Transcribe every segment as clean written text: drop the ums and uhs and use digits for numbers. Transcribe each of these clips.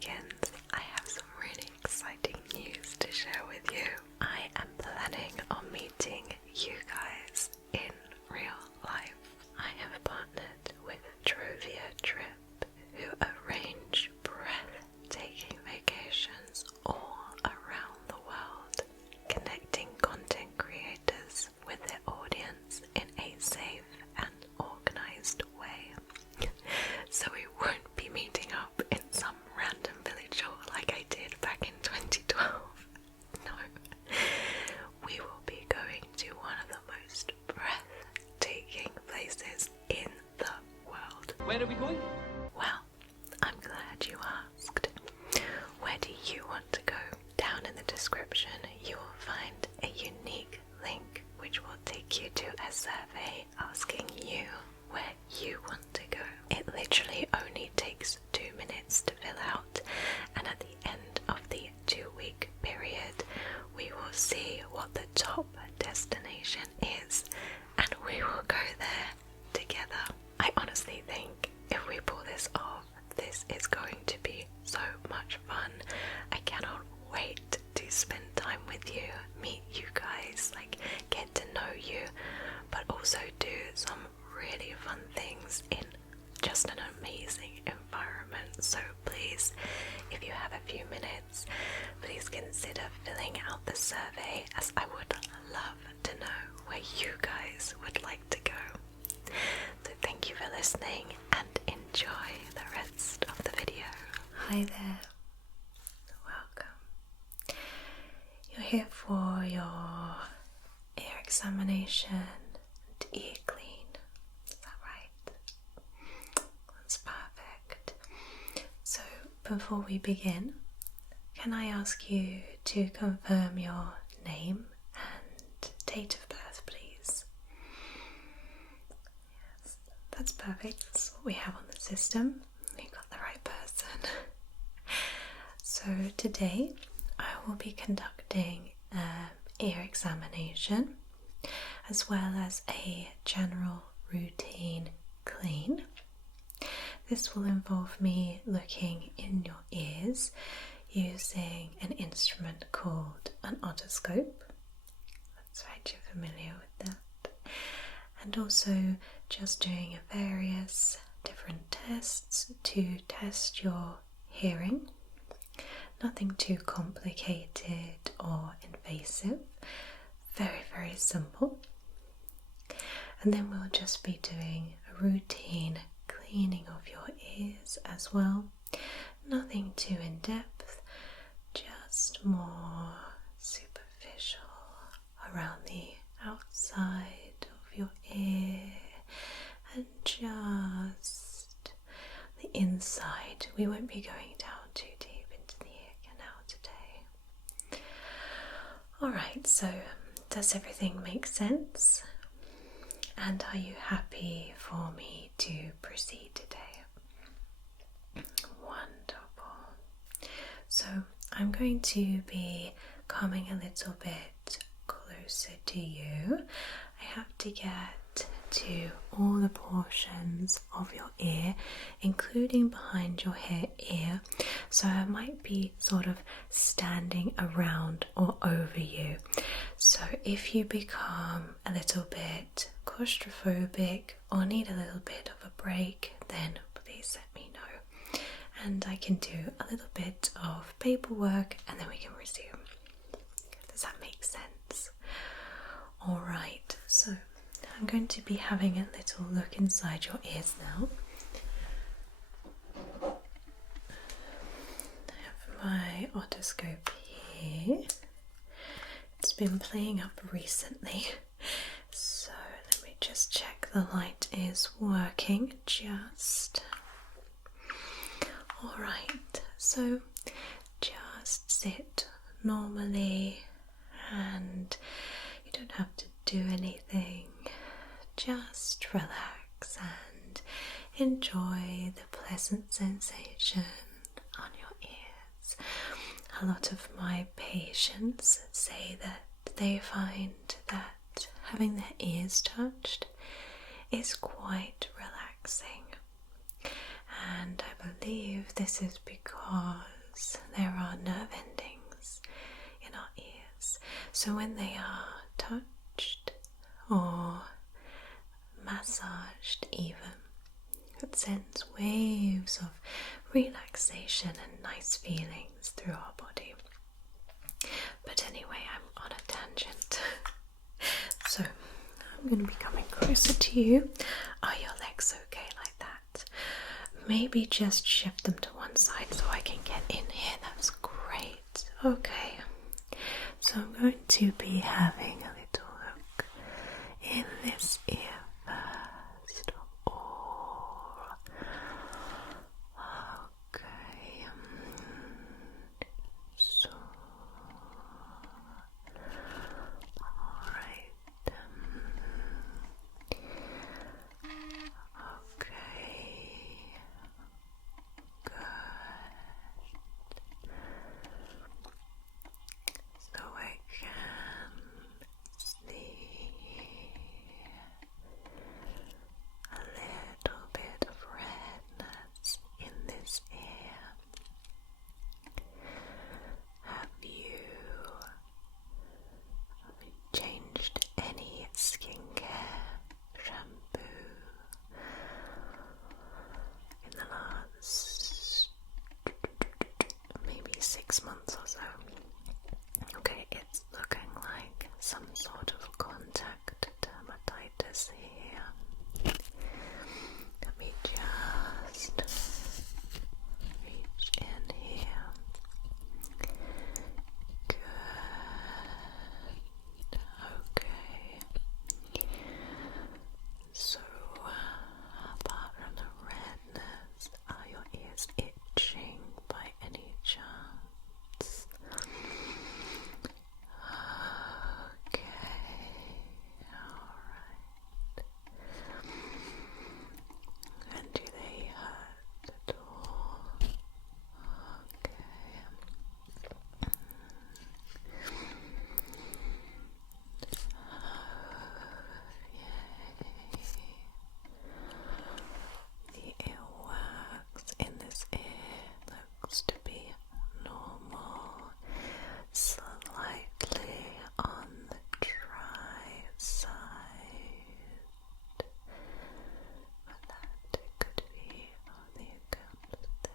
begins, I have some really exciting news to share with you. I am planning on meeting you guys in real life. I have partnered with Trovia Trip, who arrange breathtaking vacations all around the world, connecting content creators with their audience in a safe and organized way. So we won't be meeting up in some random village hall like I did back in 2012. No. We will be going to one of the most breathtaking places in the world. Where are we going? Well, I'm glad you asked. Where do you want to go? Down in the description you will find a unique link which will take you to a survey asking you where you want to go. It literally only takes 2 minutes to fill out, and at the end of the 2-week period we will see what the top destination is and we will go there together. I honestly think if we pull this off, this is going to be so much fun. I cannot wait to spend time with you, meet you guys, get to know you, but also do some really fun things in just an amazing environment. So please, if you have a few minutes, please consider filling out the survey, as I would love to know where you guys would like to go. So thank you for listening and enjoy the rest of the video. Hi there, welcome. You're here for your ear examination and ear clean, is that right? That's perfect. So before we begin, can I ask you to confirm your name and date of birth, please? Yes, that's perfect. That's what we have on the system. You got the right person. So today I will be conducting an ear examination as well as a general routine clean. This will involve me looking in your ears using an instrument called an otoscope. That's right, you're familiar with that. And also just doing various different tests to test your hearing. Nothing too complicated or invasive. Very, very simple. And then we'll just be doing a routine cleaning of your ears as well. Nothing too in-depth, just more superficial around the outside of your ear and just the inside. We won't be going down too deep into the ear canal today. Alright, so does everything make sense? And are you happy for me to proceed today? Wonderful. So I'm going to be coming a little bit closer to you. I have to get to all the portions of your ear, including behind your ear, so I might be sort of standing around or over you. So if you become a little bit claustrophobic or need a little bit of a break, then please let me know and I can do a little bit of paperwork and then we can resume. Does that make sense? Alright, so I'm going to be having a little look inside your ears now. I have my otoscope here. It's been playing up recently, so let me just check the light is working. Alright, so just sit normally and you don't have to do anything. Just relax and enjoy the pleasant sensation on your ears. A lot of my patients say that they find that having their ears touched is quite relaxing, and I believe this is because there are nerve endings in our ears, so when they are touched or massaged even, it sends waves of relaxation and nice feelings through our body. But anyway, I'm on a tangent. So I'm going to be coming closer to you. Are your legs okay like that? Maybe just shift them to one side so I can get in here. That's great. Okay. So I'm going to be having a little look in this ear first of all. Okay. So, alright. Okay. Good. So I can see a little bit of redness in this ear. Have you changed any skincare, shampoo in the last maybe 6 months or so? Okay, it's looking like some sort of contact dermatitis here. Let me just reach in here. Good. Okay. So, apart from the redness, are your ears itching by any chance? Okay, alright. And do they hurt at all? Okay. The earwax in this ear looks to be normal, slightly on the dry side, but that could be on the account of the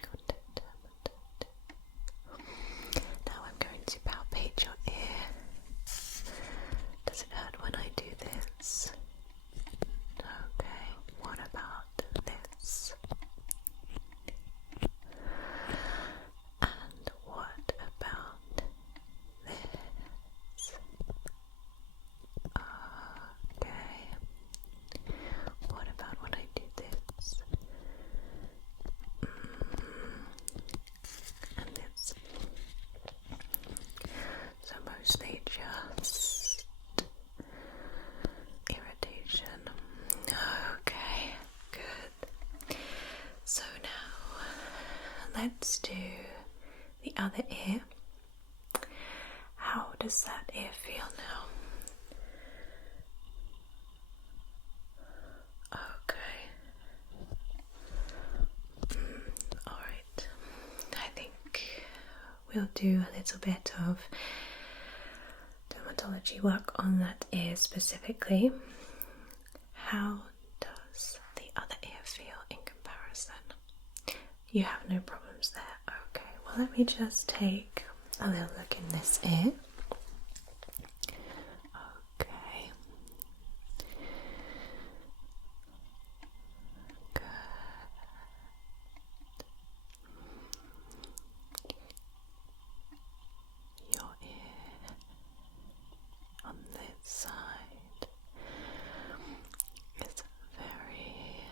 contact dermatitis. Now I'm going to palpate your ear. Does it hurt when I do this? Okay, what about this? And what about this? Okay. What about when I do this? And this. So mostly just irritation. Okay, good. So now let's do the other ear. How does that ear feel now? Okay. Alright. I think we'll do a little bit of dermatology work on that ear specifically. How does the other ear feel in comparison? You have no problems there. Okay, well let me just take a little look in this ear. Okay. Good. Your ear on this side is very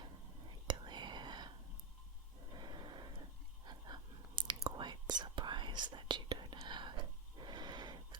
clear, and I'm quite surprised that you don't have the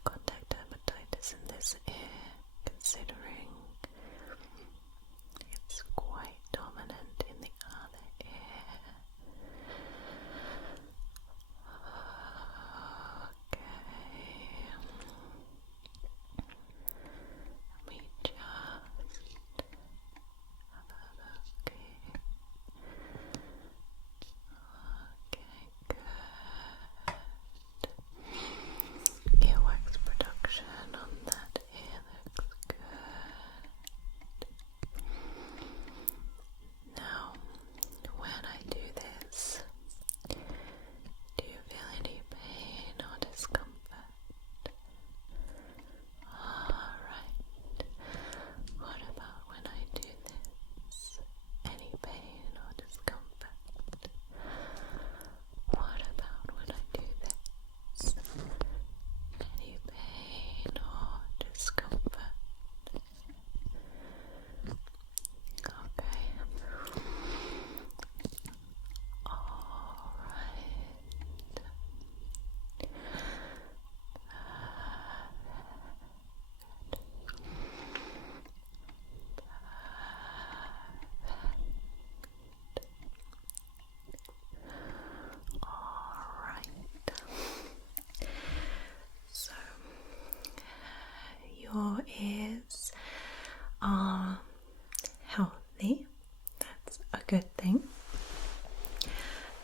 good thing.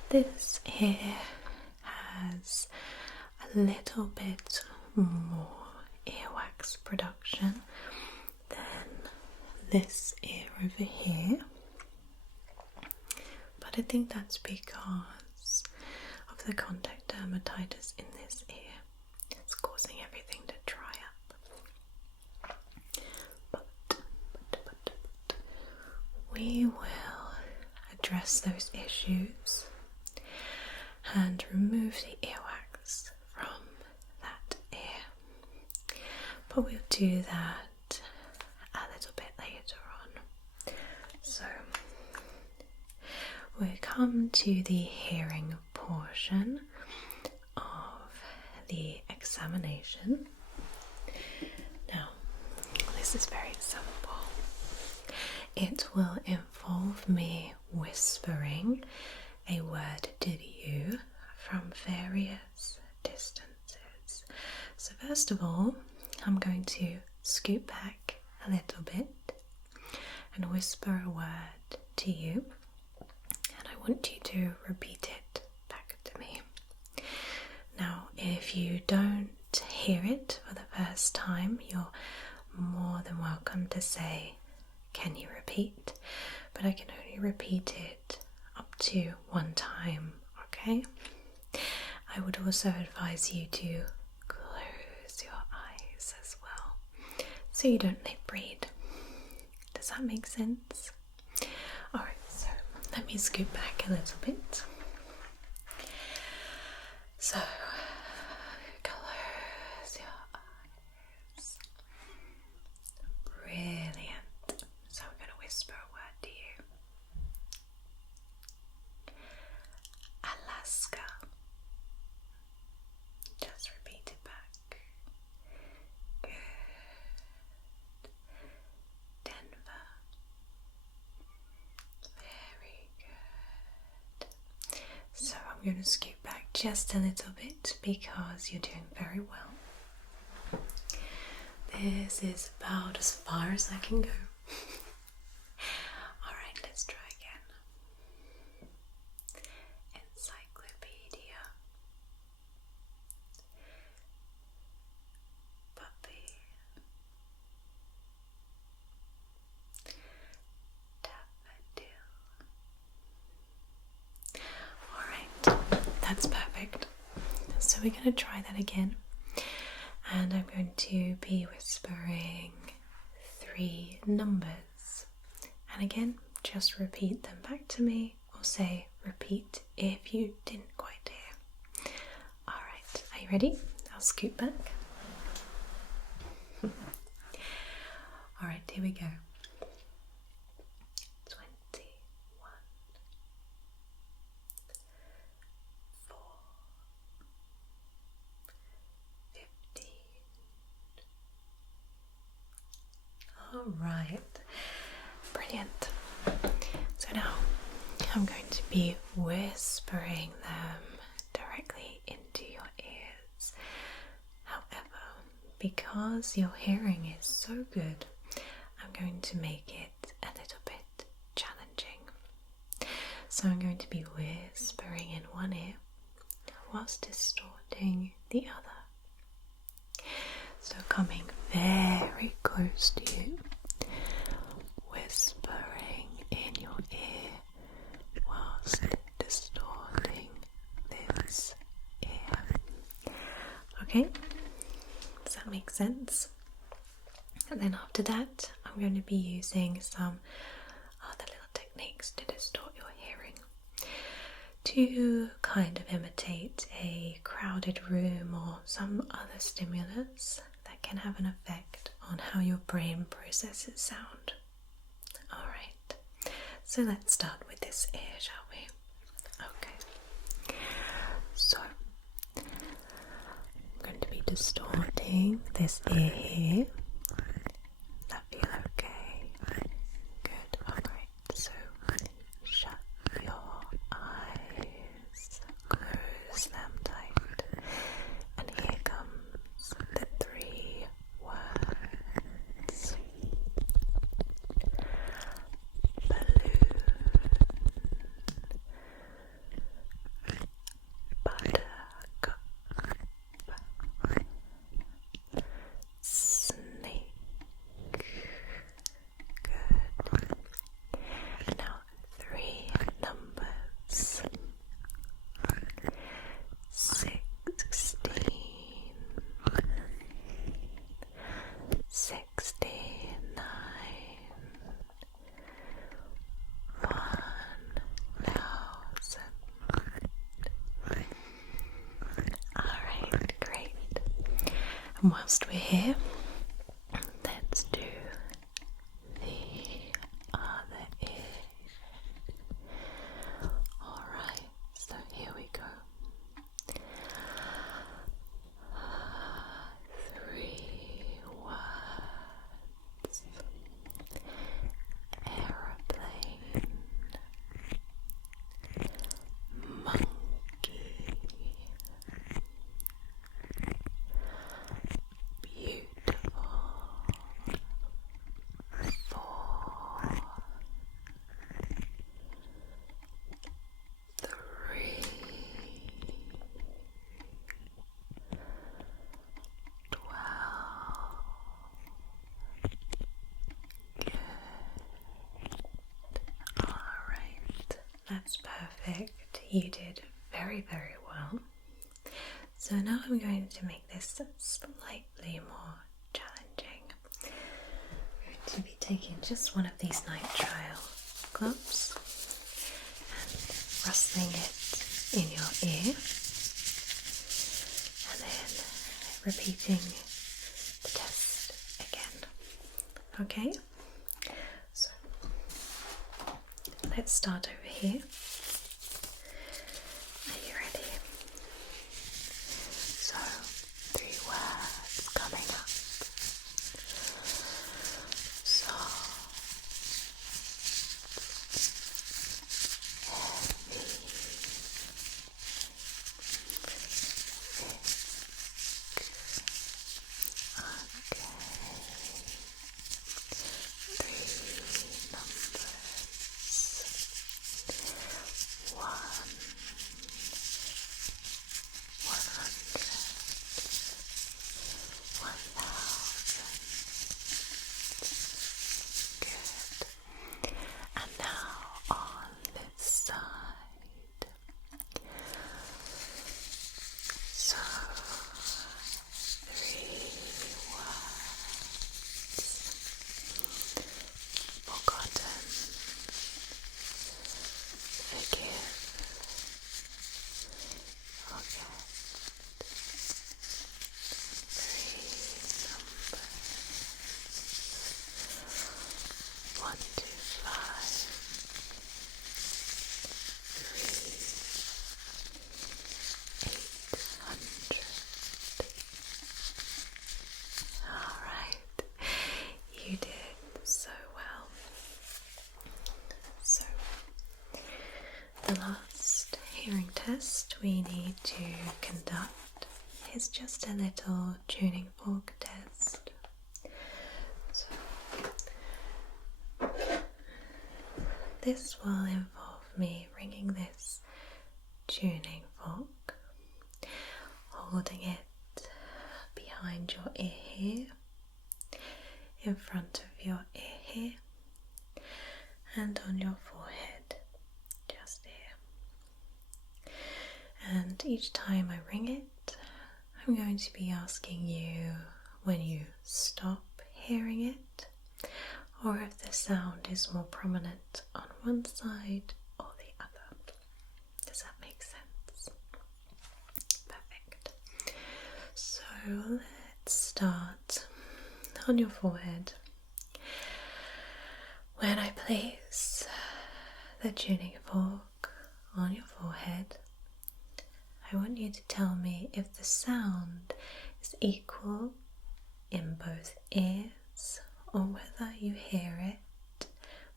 This ear has a little bit more earwax production than this ear over here, but I think that's because of the contact dermatitis in this ear. It's causing everything to dry up. But we will address those issues and remove the earwax from that ear. But we'll do that a little bit later on. So we come to the hearing portion of the examination. Now, this is very simple. It will involve me whispering a word to you from various distances. So first of all, I'm going to scoot back a little bit and whisper a word to you, and I want you to repeat it back to me. Now, if you don't hear it for the first time, you're more than welcome to say, "Can you repeat?" But I can only repeat it up to one time, okay? I would also advise you to close your eyes as well, so you don't lip read. Does that make sense? Alright, so let me scoot back a little bit. So, close your eyes. Brilliant. So I'm going to whisper a word to you. Alaska. Just repeat it back. Good. Denver. Very good. So I'm going to scoot back just a little bit because you're doing very well. This is about as far as I can go. Alright, let's try again. Encyclopedia. Puppy. Daffodil. Alright, that's perfect. So we're going to try that again. And I'm going to be whispering 3 numbers. And again, just repeat them back to me, or say repeat if you didn't quite hear. Alright, are you ready? I'll scoot back. Alright, here we go. 21, 4, 15. Alright, brilliant. So now I'm going to be whispering them directly into your ears. However, because your hearing is so good, I'm going to make it a little bit challenging. So I'm going to be whispering in one ear whilst distorting the other. So coming very close to you, whispering in your ear whilst distorting this ear. Okay, does that make sense? And then after that, I'm going to be using some other little techniques to distort your hearing to kind of imitate a crowded room or some other stimulus that can have an effect on how your brain processes sound. Alright, so let's start with this ear, shall we? Okay, so I'm going to be distorting this ear here. Does that feel okay? Good, alright, so shut your eyes, close them tight, and here comes the 3 words. Balloon. And whilst we're here, let's do the other ear. Alright, so here we go. 3 words. Aeroplane, monkey, beautiful, 4, 3, 12. Good. Alright, that's perfect. You did very, very well. So now I'm going to make this slightly more challenging. I'm going to be taking just one of these nitrile gloves and rustling it in your ear, and then repeating the test again. Okay? So let's start over here. Are you ready? So, 3 words coming up. Soft, heavy, thick. Okay. 3 numbers. 1, 100, 1000. Good. And now on this side. So 3 words. Forgotten, forgive, forget. 3 numbers. 1 to 5. 3, 800. Alright, you did so well. So, the last hearing test we need to conduct is just a little tuning fork test. So, this will involve me ringing this tuning fork, holding it behind your ear here, in front of your ear here, and on your forehead, just here. And each time I ring it, I'm going to be asking you when you stop hearing it, or if the sound is more prominent on one side or the other. Does that make sense? Perfect. So let's start on your forehead. When I place the tuning fork on your forehead, I want you to tell me if the sound is equal in both ears, or whether you hear it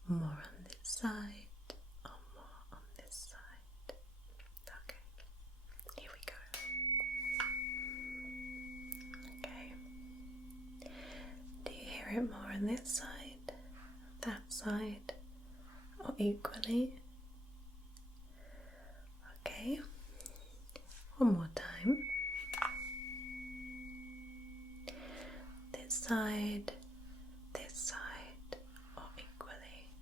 more on this side or more on this side. Okay, here we go. Okay. Do you hear it more on this side, that side, or equally? Okay. One more time. This side, or equally.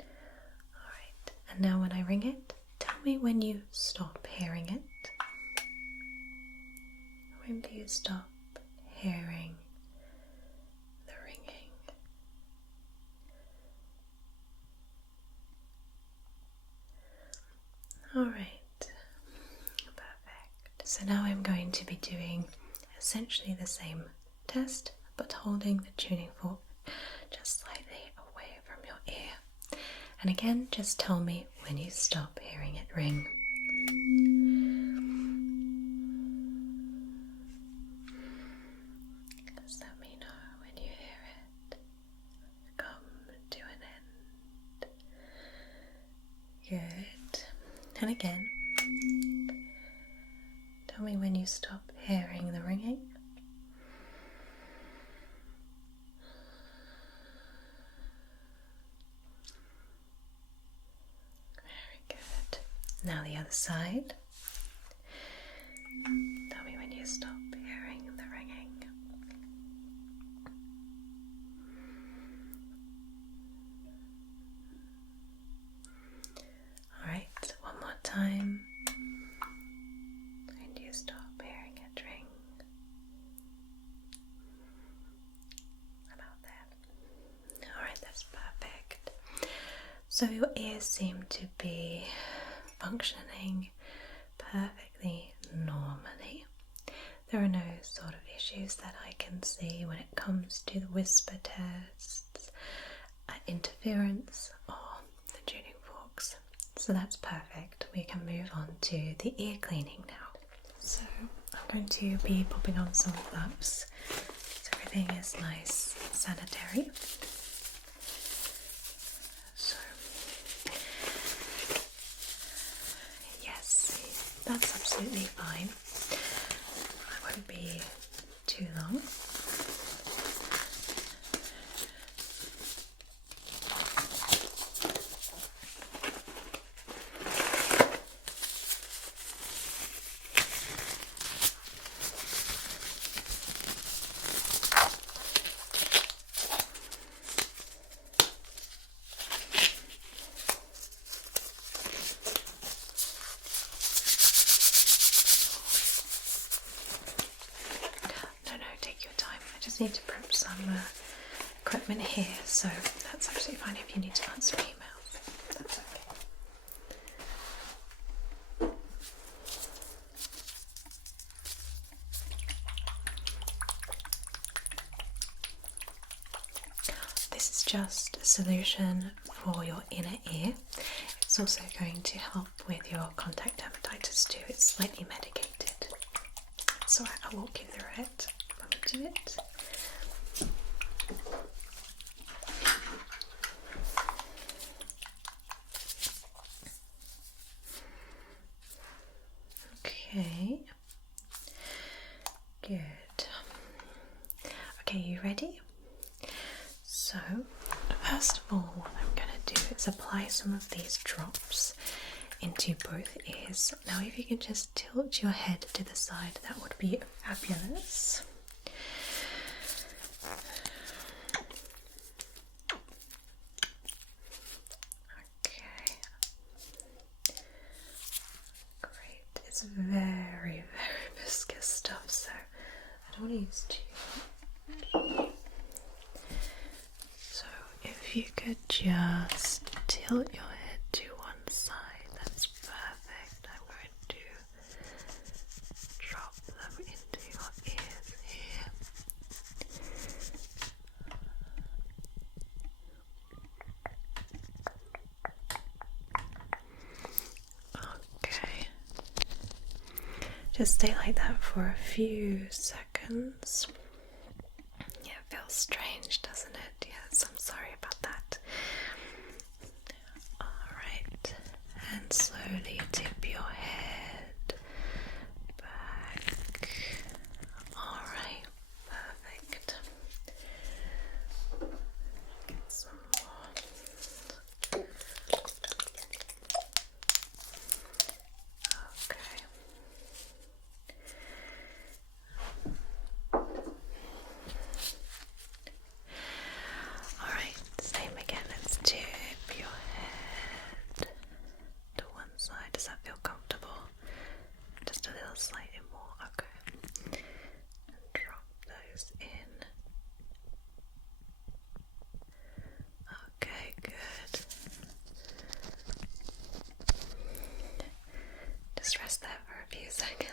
Alright, and now when I ring it, tell me when you stop hearing it. When do you stop hearing the ringing? Alright, perfect. So now I'm going to be doing essentially the same test, but holding the tuning fork just slightly away from your ear. And again, just tell me when you stop hearing it ring. Just let me know when you hear it come to an end. Good. And again, tell me when you stop hearing the ringing. Very good. Now the other side. Tell me when you stop hearing the ringing. Alright, one more time. And you stop hearing it ring. About there. Alright, that's perfect. So your ears seem to be functioning perfectly normally. There are no sort of issues that I can see when it comes to the whisper tests, interference, or the tuning forks. So that's perfect. We can move on to the ear cleaning now. So I'm going to be popping on some gloves so everything is nice and sanitary. So yes, that's absolutely fine. It won't be too long. Need to prep some equipment here, so that's absolutely fine. If you need to answer emails, that's okay. This is just a solution for your inner ear. It's also going to help with your contact dermatitis too. It's slightly medicated. It's alright, I'll walk you through it when we do it. Okay, good. Okay, you ready? So, first of all, what I'm going to do is apply some of these drops into both ears. Now, if you can just tilt your head to the side, that would be fabulous. It's very, very viscous stuff, so I don't want to use too much. So if you could just tilt your head to one side, that's perfect. I'm going to drop them into your ears here. Okay. Just stay like that for a few seconds. Yeah, it feels strange, doesn't it? Yes, I'm sorry about that. Alright, and slowly tip your head back. Alright, perfect. Get some more. Okay. Just rest there for a few seconds.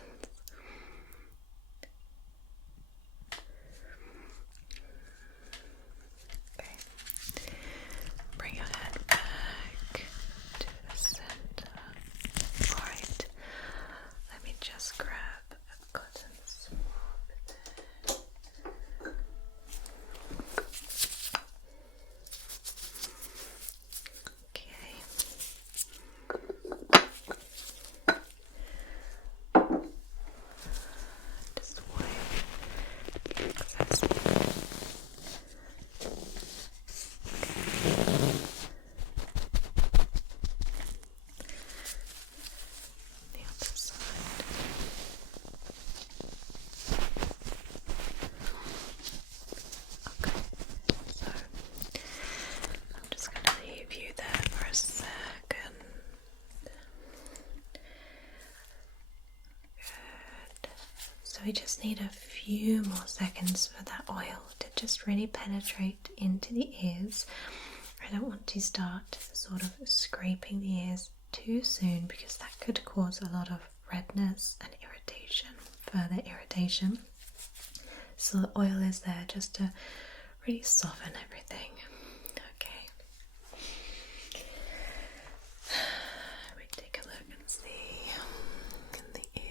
we just need a few more seconds for that oil to just really penetrate into the ears. I don't want to start sort of scraping the ears too soon because that could cause a lot of redness and irritation, further irritation. So the oil is there just to really soften everything. Okay. Let me take a look and see in the ear.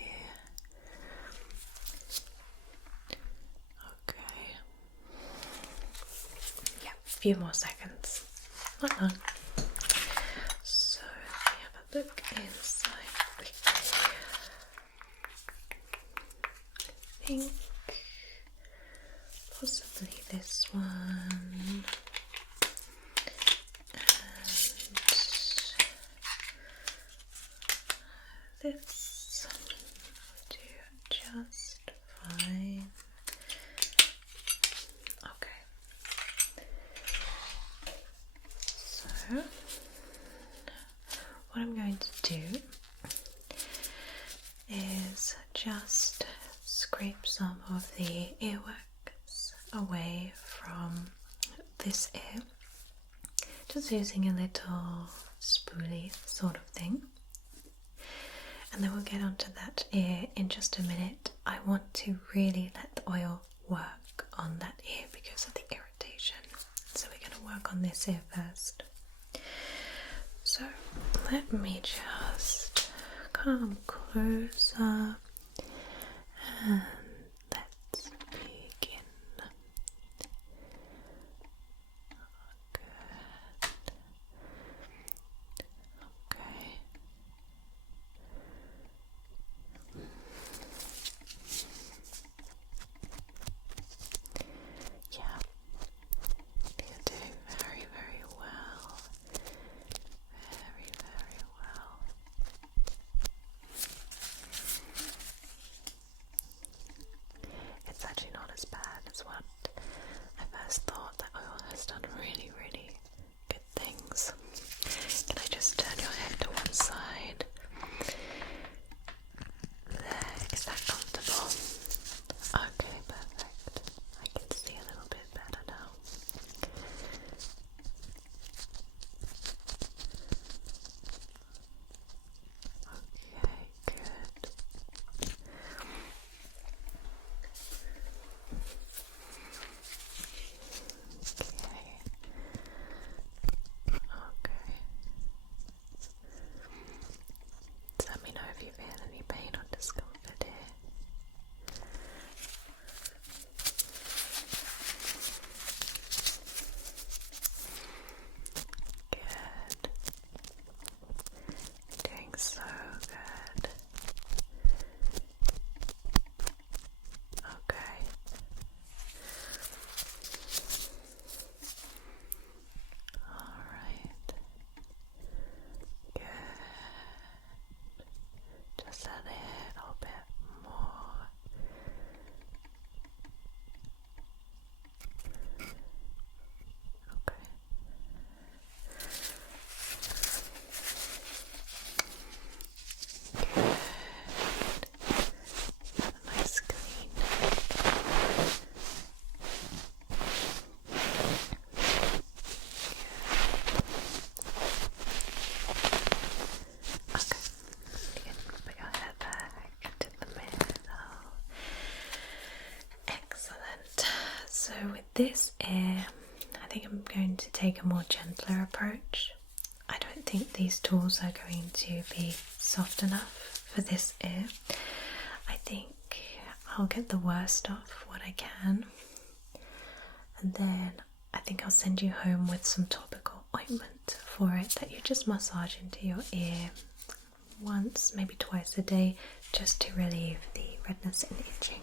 Okay. Yeah, a few more seconds. Not long. So let me have a look inside. I think possibly this one, and this will do just fine. Okay, so what I'm going to do is just scrape some of the earwax away from this ear, just using a little spoolie sort of thing, and then we'll get onto that ear in just a minute. I want to really let the oil work on that ear because of the irritation, so we're going to work on this ear first. So let me just come closer and let's begin. Good. Okay. Yeah, you're doing very, very well. Very, very well. It's actually not as bad as what I first thought. That oil has done really, really good things. Can I just turn your head to one side? There, is that comfortable? Okay, perfect. I can see a little bit better now. Okay, good. Okay. Just let me know if you feel any pain or discomfort here. Good. You're doing so good. Okay. Alright. Good. Just a little bit more. Okay. Good. Nice clean. Okay, you can put your head back to the middle. Excellent. So with this ear, I think I'm going to take a more gentler approach. I don't think these tools are going to be soft enough for this ear. I think I'll get the worst off what I can, and then I think I'll send you home with some topical ointment for it that you just massage into your ear once, maybe twice a day, just to relieve the redness and itching.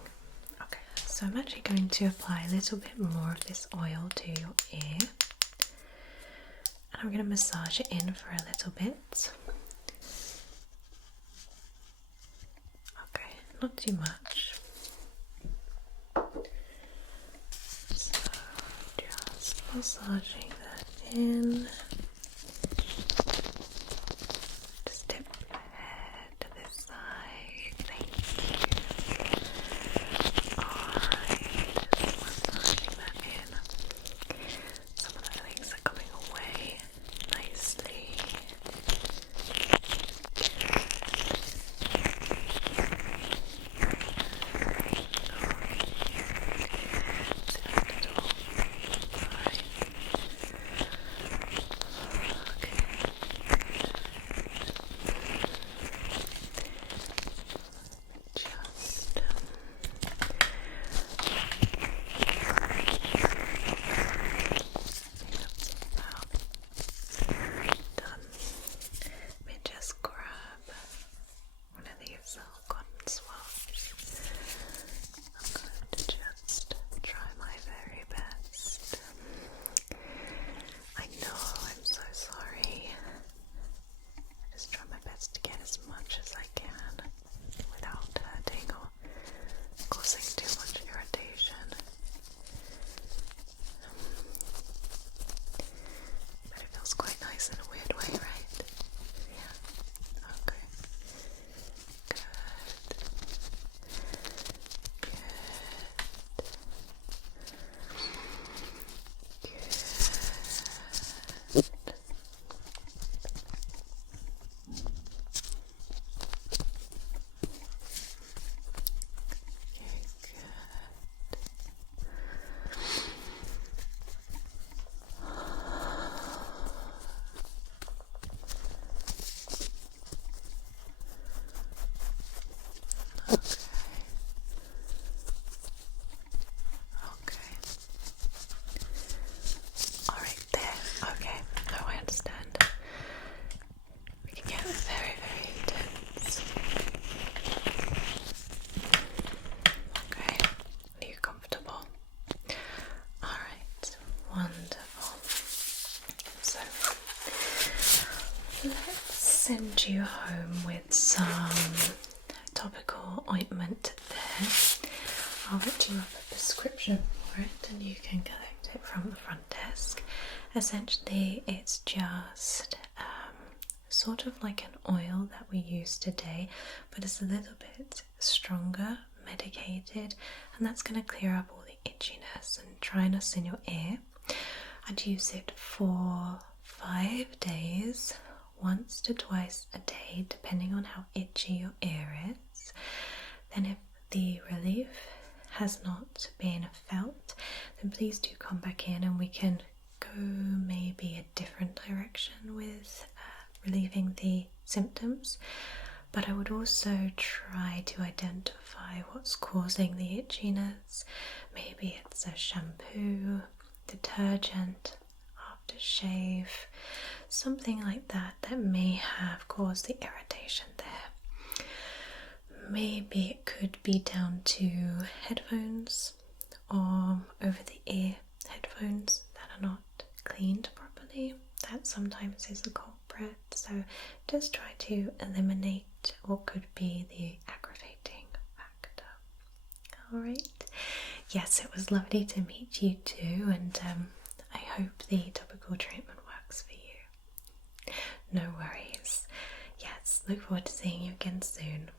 Okay, so I'm actually going to apply a little bit more of this oil to your ear, and I'm going to massage it in for a little bit. Okay, not too much. So just massaging that in. Just tip your head to this side. Thank you. send you home with some topical ointment there. I'll write you up a prescription for it and you can collect it from the front desk. Essentially, it's just sort of like an oil that we use today, but it's a little bit stronger, medicated, and that's going to clear up all the itchiness and dryness in your ear. I'd use it for 5 days, once to twice a day, depending on how itchy your ear is. Then if the relief has not been felt, then please do come back in and we can go maybe a different direction with relieving the symptoms. But I would also try to identify what's causing the itchiness. Maybe it's a shampoo, detergent, aftershave, something like that that may have caused the irritation there. Maybe it could be down to headphones or over-the-ear headphones that are not cleaned properly. That sometimes is a culprit, so just try to eliminate what could be the aggravating factor. Alright, yes, it was lovely to meet you too, and I hope the topical treatment works for you. No worries. Yes, look forward to seeing you again soon.